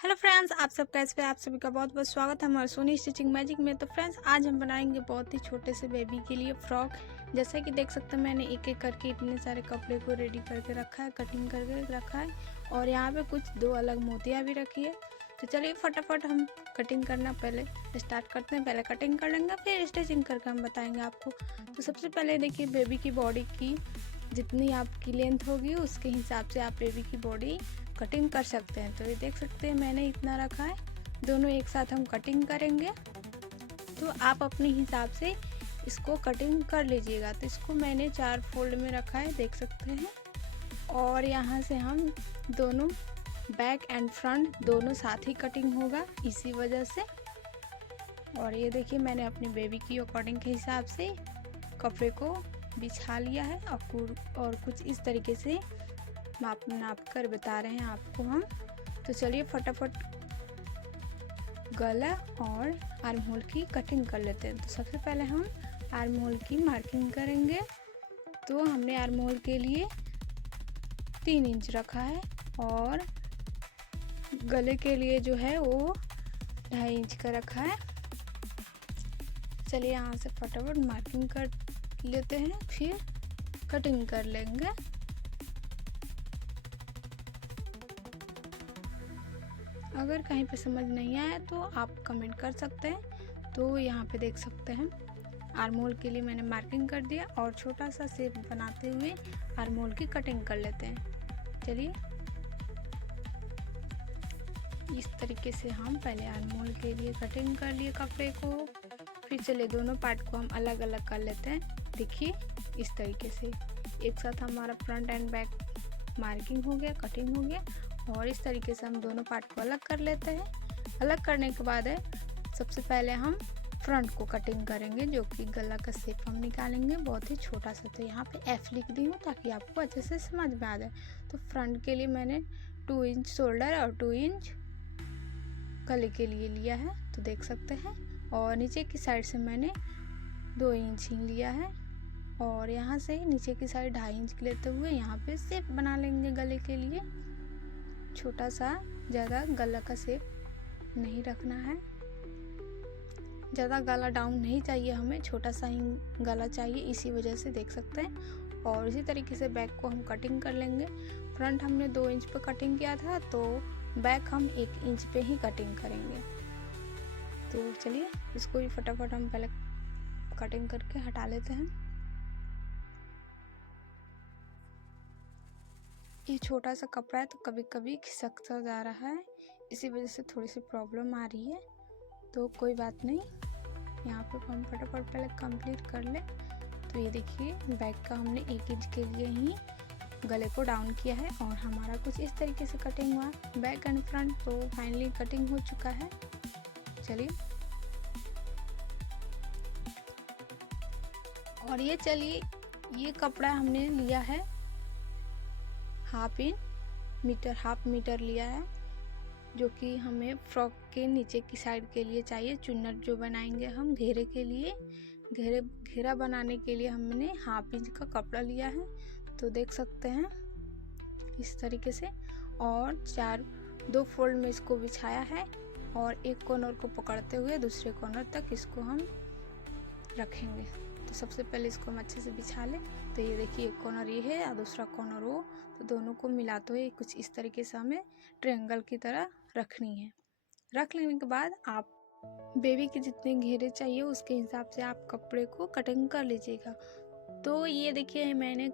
Hello friends, आप सब कैसे हैं? आप सभी का बहुत बहुत स्वागत है हमारे सोनी स्टिचिंग मैजिक में। तो फ्रेंड्स, आज हम बनाएंगे बहुत ही छोटे से बेबी के लिए फ्रॉक। जैसा कि देख सकते हैं, मैंने एक एक करके इतने सारे कपड़े को रेडी करके रखा है, कटिंग करके रखा है। और यहाँ पे कुछ दो अलग मोतियाँ भी रखी है। तो चलिए फटाफट हम कटिंग करना पहले स्टार्ट करते हैं। पहले कटिंग कर लेंगे, फिर स्टिचिंग करके हम बताएंगे आपको। तो सबसे पहले देखिए, बेबी की बॉडी की जितनी आपकी लेंथ होगी उसके हिसाब से आप बेबी की बॉडी कटिंग कर सकते हैं। तो ये देख सकते हैं, मैंने इतना रखा है। दोनों एक साथ हम कटिंग करेंगे, तो आप अपने हिसाब से इसको कटिंग कर लीजिएगा। तो इसको मैंने 4 फोल्ड में रखा है, देख सकते हैं। और यहाँ से हम दोनों बैक एंड फ्रंट दोनों साथ ही कटिंग होगा, इसी वजह से। और ये देखिए, मैंने अपने बेबी की अकॉर्डिंग के हिसाब से कपड़े को बिछा लिया है और कुछ इस तरीके से नाप कर बता रहे हैं आपको हम। तो चलिए फटाफट गला और आर्म होल की कटिंग कर लेते हैं। तो सबसे पहले हम आर्म होल की मार्किंग करेंगे। तो हमने आर्म होल के लिए 3 इंच रखा है और गले के लिए जो है वो 2.5 इंच का रखा है। चलिए यहाँ से फटाफट मार्किंग कर लेते हैं, फिर कटिंग कर लेंगे। अगर कहीं पे समझ नहीं आया तो आप कमेंट कर सकते हैं। तो यहाँ पे देख सकते हैं, आर्म होल के लिए मैंने मार्किंग कर दिया और छोटा सा शेप बनाते हुए आर्म होल की कटिंग कर लेते हैं। चलिए इस तरीके से हम पहले आर्म होल के लिए कटिंग कर लिए कपड़े को। फिर चलिए दोनों पार्ट को हम अलग अलग कर लेते हैं। देखिए इस तरीके से एक साथ हमारा फ्रंट एंड बैक मार्किंग हो गया, कटिंग हो गया। और इस तरीके से हम दोनों पार्ट को अलग कर लेते हैं। अलग करने के बाद सबसे पहले हम फ्रंट को कटिंग करेंगे, जो कि गला का शेप हम निकालेंगे बहुत ही छोटा सा। तो यहाँ पे एफ लिख दी हूँ ताकि आपको अच्छे से समझ में आ जाए। तो फ्रंट के लिए मैंने 2 इंच शोल्डर और 2 इंच गले के लिए लिया है, तो देख सकते हैं। और नीचे की साइड से मैंने 2 इंच ही लिया है। और यहाँ से नीचे की साइड 2.5 इंच लेते हुए यहाँ पे शेप बना लेंगे गले के लिए। छोटा सा, ज़्यादा गला का शेप नहीं रखना है, ज़्यादा गला डाउन नहीं चाहिए हमें, छोटा सा ही गला चाहिए, इसी वजह से देख सकते हैं। और इसी तरीके से बैक को हम कटिंग कर लेंगे। फ्रंट हमने 2 इंच पे कटिंग किया था, तो बैक हम 1 इंच पे ही कटिंग करेंगे। तो चलिए इसको भी फटाफट हम पहले कटिंग करके हटा लेते हैं। ये छोटा सा कपड़ा है तो कभी कभी खिसकता जा रहा है, इसी वजह से थोड़ी सी प्रॉब्लम आ रही है। तो कोई बात नहीं, यहाँ पे हम फटाफट पहले कंप्लीट कर ले। तो ये देखिए, बैक का हमने 1 इंच के लिए ही गले को डाउन किया है और हमारा कुछ इस तरीके से कटिंग हुआ बैक एंड फ्रंट। तो फाइनली कटिंग हो चुका है। चलिए और ये कपड़ा हमने लिया है हाफ मीटर लिया है, जो कि हमें फ्रॉक के नीचे की साइड के लिए चाहिए। चुन्नट जो बनाएंगे हम घेरे के लिए, घेरा बनाने के लिए हमने हाफ इंच का कपड़ा लिया है। तो देख सकते हैं इस तरीके से। और 2 फोल्ड में इसको बिछाया है और एक कॉर्नर को पकड़ते हुए दूसरे कॉर्नर तक इसको हम रखेंगे। तो सबसे पहले इसको हम अच्छे से बिछा लें। तो ये देखिए, एक कॉर्नर ये है और दूसरा कॉर्नर वो। तो दोनों को मिलाते हुए कुछ इस तरीके से हमें ट्रायंगल की तरह रखनी है। रख लेने के बाद आप बेबी के जितने घेरे चाहिए उसके हिसाब से आप कपड़े को कटिंग कर लीजिएगा। तो ये देखिए, मैंने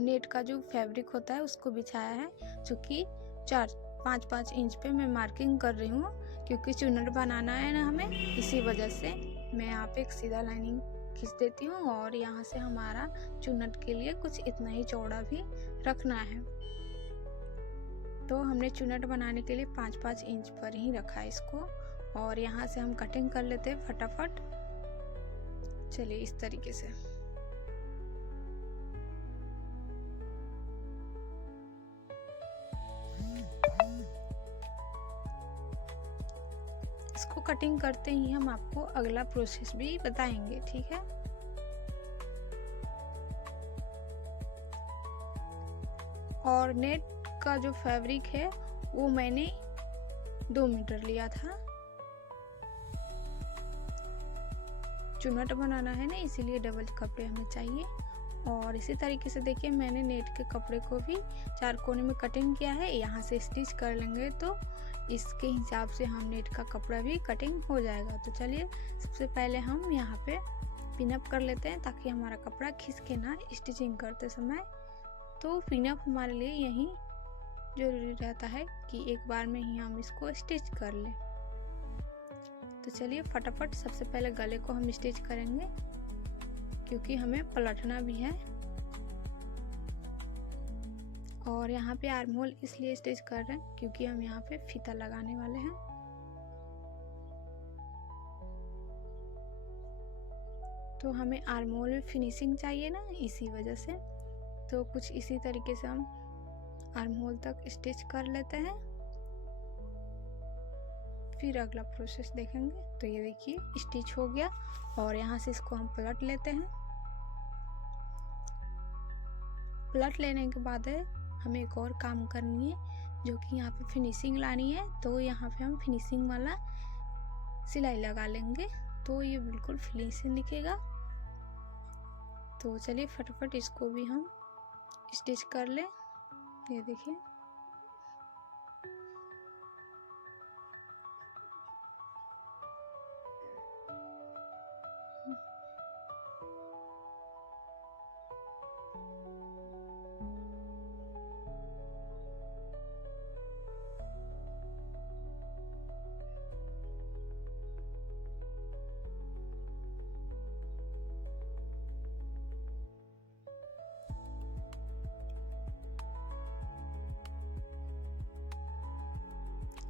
नेट का जो फैब्रिक होता है उसको बिछाया है, जो कि 5-5 इंच पे मैं मार्किंग कर रही हूँ, क्योंकि चुन्नट बनाना है ना हमें, इसी वजह से मैं यहाँ पे एक सीधा लाइनिंग खींच देती हूँ। और यहाँ से हमारा चुन्नट के लिए कुछ इतना ही चौड़ा भी रखना है। तो हमने चुन्नट बनाने के लिए 5-5 इंच पर ही रखा है इसको। और यहाँ से हम कटिंग कर लेते हैं फटाफट। चलिए इस तरीके से इसको कटिंग करते ही हम आपको अगला प्रोसेस भी बताएंगे, ठीक है। और नेट का जो फैब्रिक है वो मैंने 2 मीटर लिया था। चुनट बनाना है ना, इसीलिए डबल कपड़े हमें चाहिए। और इसी तरीके से देखिए मैंने नेट के कपड़े को भी 4 कोने में कटिंग किया है। यहाँ से स्टिच कर लेंगे तो इसके हिसाब से हम नेट का कपड़ा भी कटिंग हो जाएगा। तो चलिए सबसे पहले हम यहाँ पे पिनअप कर लेते हैं ताकि हमारा कपड़ा खिसके ना स्टिचिंग करते समय। तो पिनअप हमारे लिए यही जरूरी रहता है कि एक बार में ही हम इसको स्टिच कर लें। तो चलिए फटाफट सबसे पहले गले को हम स्टिच करेंगे क्योंकि हमें पलटना भी है। और यहाँ पे आर्म होल इसलिए स्टिच कर रहे हैं क्योंकि हम यहाँ पे फीता लगाने वाले हैं। तो हमें आर्म होल में फिनिशिंग चाहिए ना, इसी वजह से। तो कुछ इसी तरीके से हम आर्म होल तक स्टिच कर लेते हैं, फिर अगला प्रोसेस देखेंगे। तो ये देखिए स्टिच हो गया और यहाँ से इसको हम पलट लेते हैं। पलट लेने के बाद हमें एक और काम करनी है जो कि यहाँ पे फिनिशिंग लानी है। तो यहाँ पे हम फिनिशिंग वाला सिलाई लगा लेंगे तो ये बिल्कुल फिनिशिंग दिखेगा। तो चलिए फटाफट इसको भी हम स्टिच कर लें। ये देखिए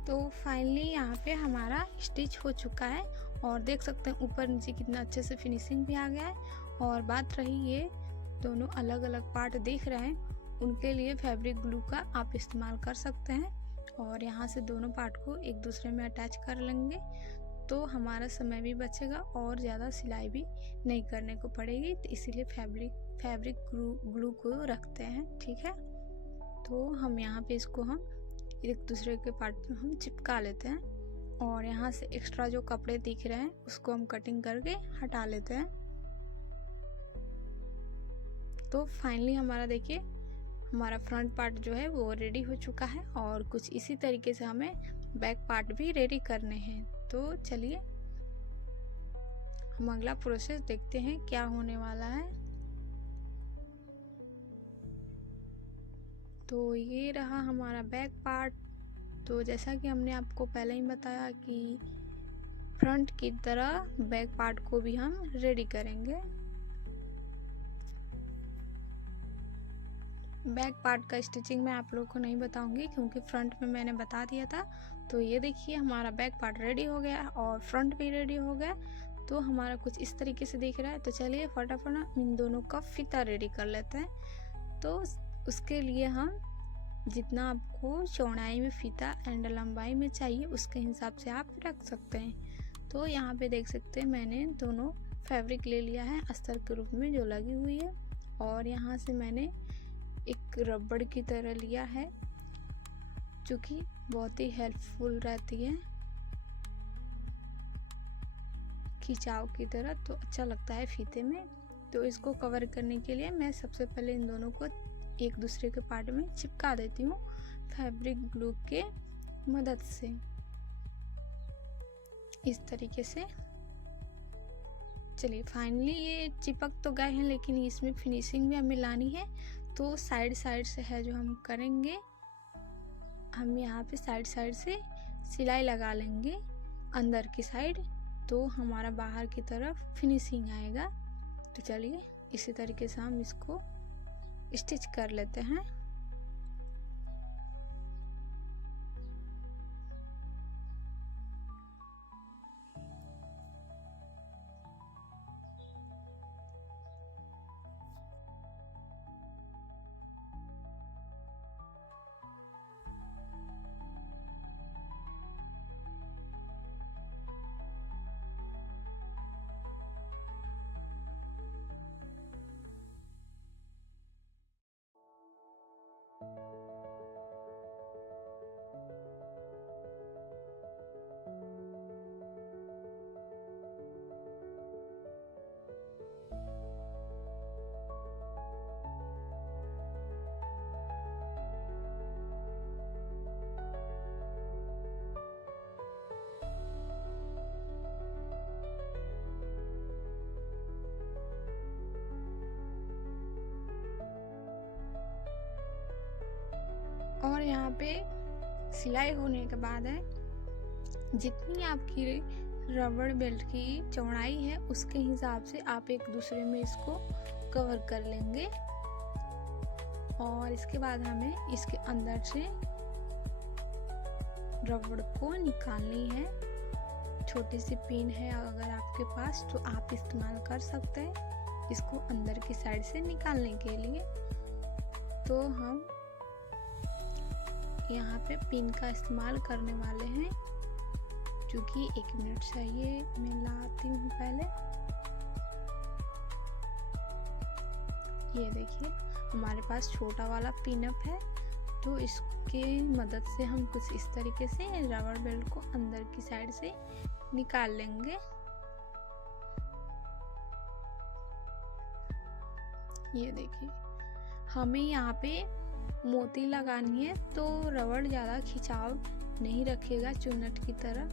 तो फाइनली यहाँ पे हमारा स्टिच हो चुका है और देख सकते हैं ऊपर नीचे कितना अच्छे से फिनिशिंग भी आ गया है। और बात रही ये दोनों अलग अलग पार्ट दिख रहे हैं, उनके लिए फैब्रिक ग्लू का आप इस्तेमाल कर सकते हैं। और यहाँ से दोनों पार्ट को एक दूसरे में अटैच कर लेंगे तो हमारा समय भी बचेगा और ज़्यादा सिलाई भी नहीं करने को पड़ेगी। तो इसीलिए फैब्रिक ग्लू को रखते हैं, ठीक है। तो हम यहाँ पे इसको हम एक दूसरे के पार्ट में हम चिपका लेते हैं और यहाँ से एक्स्ट्रा जो कपड़े दिख रहे हैं उसको हम कटिंग करके हटा लेते हैं। तो फाइनली हमारा देखिए हमारा फ्रंट पार्ट जो है वो रेडी हो चुका है और कुछ इसी तरीके से हमें बैक पार्ट भी रेडी करने हैं। तो चलिए हम अगला प्रोसेस देखते हैं क्या होने वाला है। तो ये रहा हमारा बैक पार्ट। तो जैसा कि हमने आपको पहले ही बताया कि फ्रंट की तरह बैक पार्ट को भी हम रेडी करेंगे। बैक पार्ट का स्टिचिंग मैं आप लोगों को नहीं बताऊंगी क्योंकि फ्रंट में मैंने बता दिया था। तो ये देखिए हमारा बैक पार्ट रेडी हो गया और फ्रंट भी रेडी हो गया। तो हमारा कुछ इस तरीके से दिख रहा है। तो चलिए फटाफट इन दोनों का फीता रेडी कर लेते हैं। तो उसके लिए हम जितना आपको चौड़ाई में फीता एंड लंबाई में चाहिए उसके हिसाब से आप रख सकते हैं। तो यहाँ पे देख सकते हैं मैंने दोनों फैब्रिक ले लिया है अस्तर के रूप में जो लगी हुई है। और यहाँ से मैंने एक रबड़ की तरह लिया है जो कि बहुत ही हेल्पफुल रहती है खिंचाव की तरह, तो अच्छा लगता है फीते में। तो इसको कवर करने के लिए मैं सबसे पहले इन दोनों को एक दूसरे के पार्ट में चिपका देती हूँ फैब्रिक ग्लू के मदद से, इस तरीके से। चलिए फाइनली ये चिपक तो गए हैं लेकिन इसमें फिनिशिंग भी हमें लानी है। तो साइड से है जो हम करेंगे, हम यहाँ पे साइड से सिलाई लगा लेंगे अंदर की साइड, तो हमारा बाहर की तरफ फिनिशिंग आएगा। तो चलिए इसी तरीके से हम इसको स्टिच कर लेते हैं। और यहाँ पे सिलाई होने के बाद है, जितनी आपकी रबड़ बेल्ट की चौड़ाई है उसके हिसाब से आप एक दूसरे में इसको कवर कर लेंगे। और इसके बाद हमें इसके अंदर से रबड़ को निकालनी है। छोटी सी पिन है अगर आपके पास तो आप इस्तेमाल कर सकते हैं इसको अंदर की साइड से निकालने के लिए। तो हम यहाँ पे पिन का इस्तेमाल करने वाले हैं, क्योंकि 1 मिनट चाहिए, मैं लाती हूँ पहले। ये देखिए हमारे पास छोटा वाला पिन अप है, तो इसके मदद से हम कुछ इस तरीके से रबड़ बेल्ट को अंदर की साइड से निकाल लेंगे। ये देखिए हमें यहाँ पे मोती लगानी है, तो रबड़ ज़्यादा खिंचाव नहीं रखिएगा चुन्नट की तरह,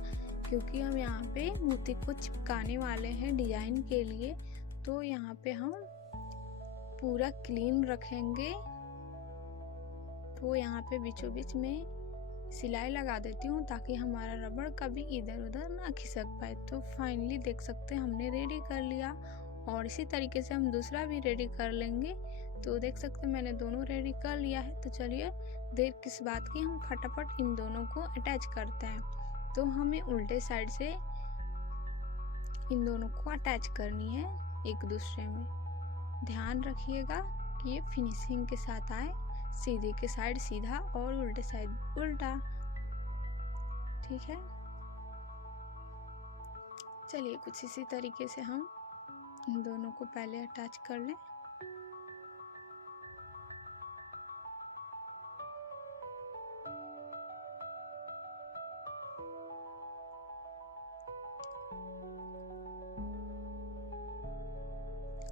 क्योंकि हम यहाँ पे मोती को चिपकाने वाले हैं डिजाइन के लिए। तो यहाँ पे हम पूरा क्लीन रखेंगे। तो यहाँ पे बीचों बीच में सिलाई लगा देती हूँ ताकि हमारा रबड़ कभी इधर उधर ना खिसक पाए। तो फाइनली देख सकते हैं हमने रेडी कर लिया, और इसी तरीके से हम दूसरा भी रेडी कर लेंगे। तो देख सकते हैं मैंने दोनों रेडी कर लिया है। तो चलिए देर किस बात की, हम फटाफट इन दोनों को अटैच करते हैं। तो हमें उल्टे साइड से इन दोनों को अटैच करनी है एक दूसरे में। ध्यान रखिएगा कि ये फिनिशिंग के साथ आए, सीधे के साइड सीधा और उल्टे साइड उल्टा। ठीक है, चलिए कुछ इसी तरीके से हम इन दोनों को पहले अटैच कर लें।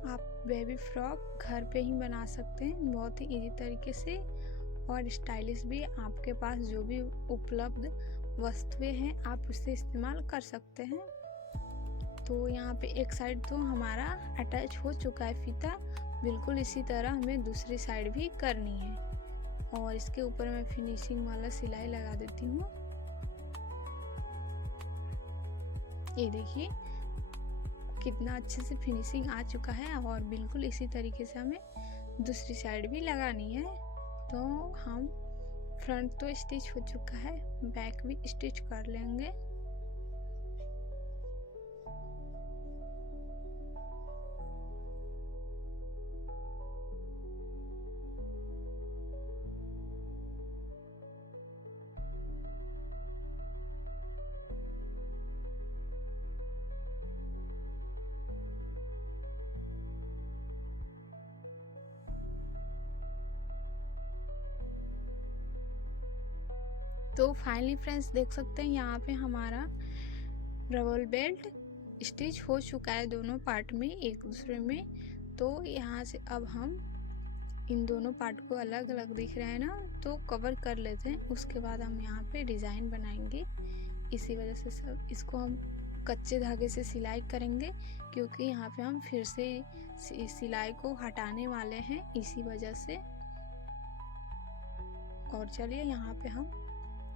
आप बेबी फ्रॉक घर पे ही बना सकते हैं बहुत ही इजी तरीके से, और स्टाइलिश भी। आपके पास जो भी उपलब्ध वस्तुएं हैं आप उससे इस्तेमाल कर सकते हैं। तो यहाँ पे एक साइड तो हमारा अटैच हो चुका है फीता, बिल्कुल इसी तरह हमें दूसरी साइड भी करनी है। और इसके ऊपर मैं फिनिशिंग वाला सिलाई लगा देती हूँ। ये देखिए कितना अच्छे से फिनिशिंग आ चुका है, और बिल्कुल इसी तरीके से हमें दूसरी साइड भी लगानी है। तो हम फ्रंट तो स्टिच हो चुका है, बैक भी स्टिच कर लेंगे। तो फाइनली फ्रेंड्स देख सकते हैं यहाँ पे हमारा रबड़ बेल्ट स्टिच हो चुका है दोनों पार्ट में एक दूसरे में। तो यहाँ से अब हम इन दोनों पार्ट को अलग अलग दिख रहे हैं ना, तो कवर कर लेते हैं। उसके बाद हम यहाँ पे डिज़ाइन बनाएंगे। इसी वजह से सब इसको हम कच्चे धागे से सिलाई करेंगे, क्योंकि यहाँ पे हम फिर से सिलाई को हटाने वाले हैं इसी वजह से। और चलिए यहाँ पे हम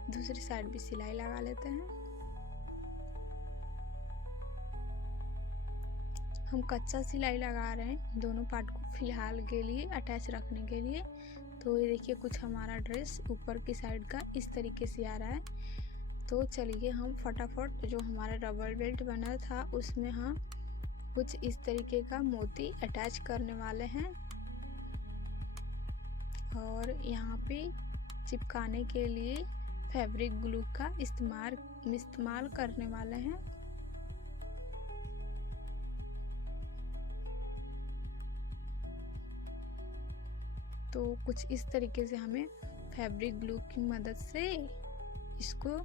दूसरी साइड भी सिलाई लगा लेते हैं। हम कच्चा सिलाई लगा रहे हैं दोनों पार्ट को फिलहाल के लिए अटैच रखने के लिए। तो ये देखिए कुछ हमारा ड्रेस ऊपर की साइड का इस तरीके से आ रहा है। तो चलिए हम फटाफट जो हमारा रबड़ बेल्ट बना था उसमें हम कुछ इस तरीके का मोती अटैच करने वाले हैं, और यहाँ पे चिपकाने के लिए फैब्रिक ग्लू का इस्तेमाल करने वाले हैं। तो कुछ इस तरीके से हमें फैब्रिक ग्लू की मदद से इसको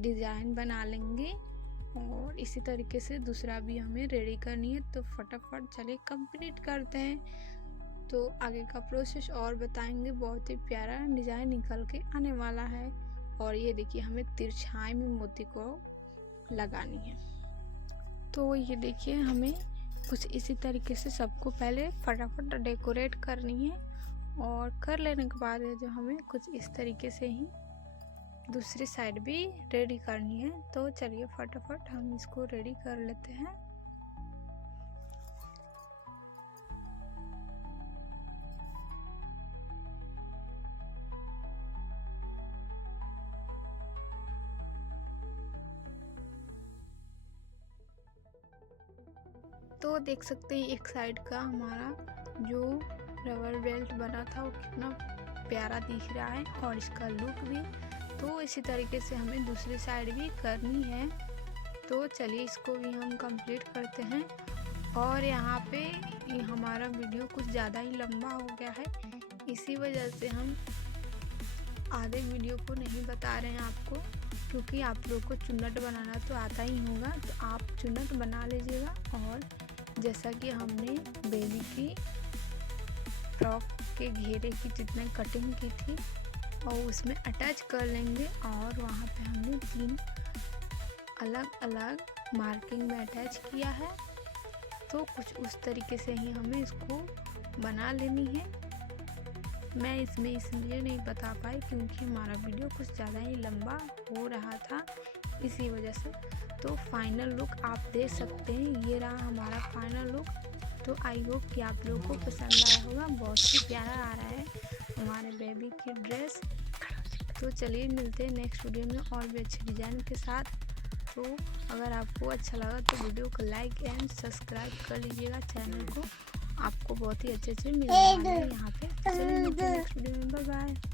डिज़ाइन बना लेंगे, और इसी तरीके से दूसरा भी हमें रेडी करनी है। तो फटाफट चलिए कंप्लीट करते हैं। तो आगे का प्रोसेस और बताएंगे। बहुत ही प्यारा डिज़ाइन निकल के आने वाला है। और ये देखिए हमें तिरछाई में मोती को लगानी है। तो ये देखिए हमें कुछ इसी तरीके से सबको पहले फटाफट डेकोरेट करनी है, और कर लेने के बाद जो हमें कुछ इस तरीके से ही दूसरी साइड भी रेडी करनी है। तो चलिए फटाफट हम इसको रेडी कर लेते हैं। तो देख सकते हैं एक साइड का हमारा जो रबर बेल्ट बना था वो कितना प्यारा दिख रहा है और इसका लुक भी। तो इसी तरीके से हमें दूसरी साइड भी करनी है। तो चलिए इसको भी हम कंप्लीट करते हैं। और यहाँ पे ये हमारा वीडियो कुछ ज़्यादा ही लंबा हो गया है, इसी वजह से हम आधे वीडियो को नहीं बता रहे हैं आपको, क्योंकि आप लोग को चुन्नट बनाना तो आता ही होगा, तो आप चुन्नट बना लीजिएगा। और जैसा कि हमने बेबी की फ्रॉक के घेरे की जितने कटिंग की थी और उसमें अटैच कर लेंगे। और वहाँ पे हमने 3 अलग अलग मार्किंग में अटैच किया है। तो कुछ उस तरीके से ही हमें इसको बना लेनी है। मैं इसमें इसलिए नहीं बता पाई क्योंकि हमारा वीडियो कुछ ज़्यादा ही लंबा हो रहा था, इसी वजह से। तो फाइनल लुक आप देख सकते हैं, ये रहा हमारा फाइनल लुक। तो आई होप कि आप लोगों को पसंद आया होगा। बहुत ही प्यारा आ रहा है हमारे बेबी की ड्रेस। तो चलिए मिलते हैं नेक्स्ट वीडियो में और भी अच्छे डिज़ाइन के साथ। तो अगर आपको अच्छा लगा तो वीडियो को लाइक एंड सब्सक्राइब कर लीजिएगा चैनल को। आपको बहुत ही अच्छे मिलने वाले हैं यहाँ पे। चलिए मिलते हैं नेक्स्ट वीडियो में। Bye bye.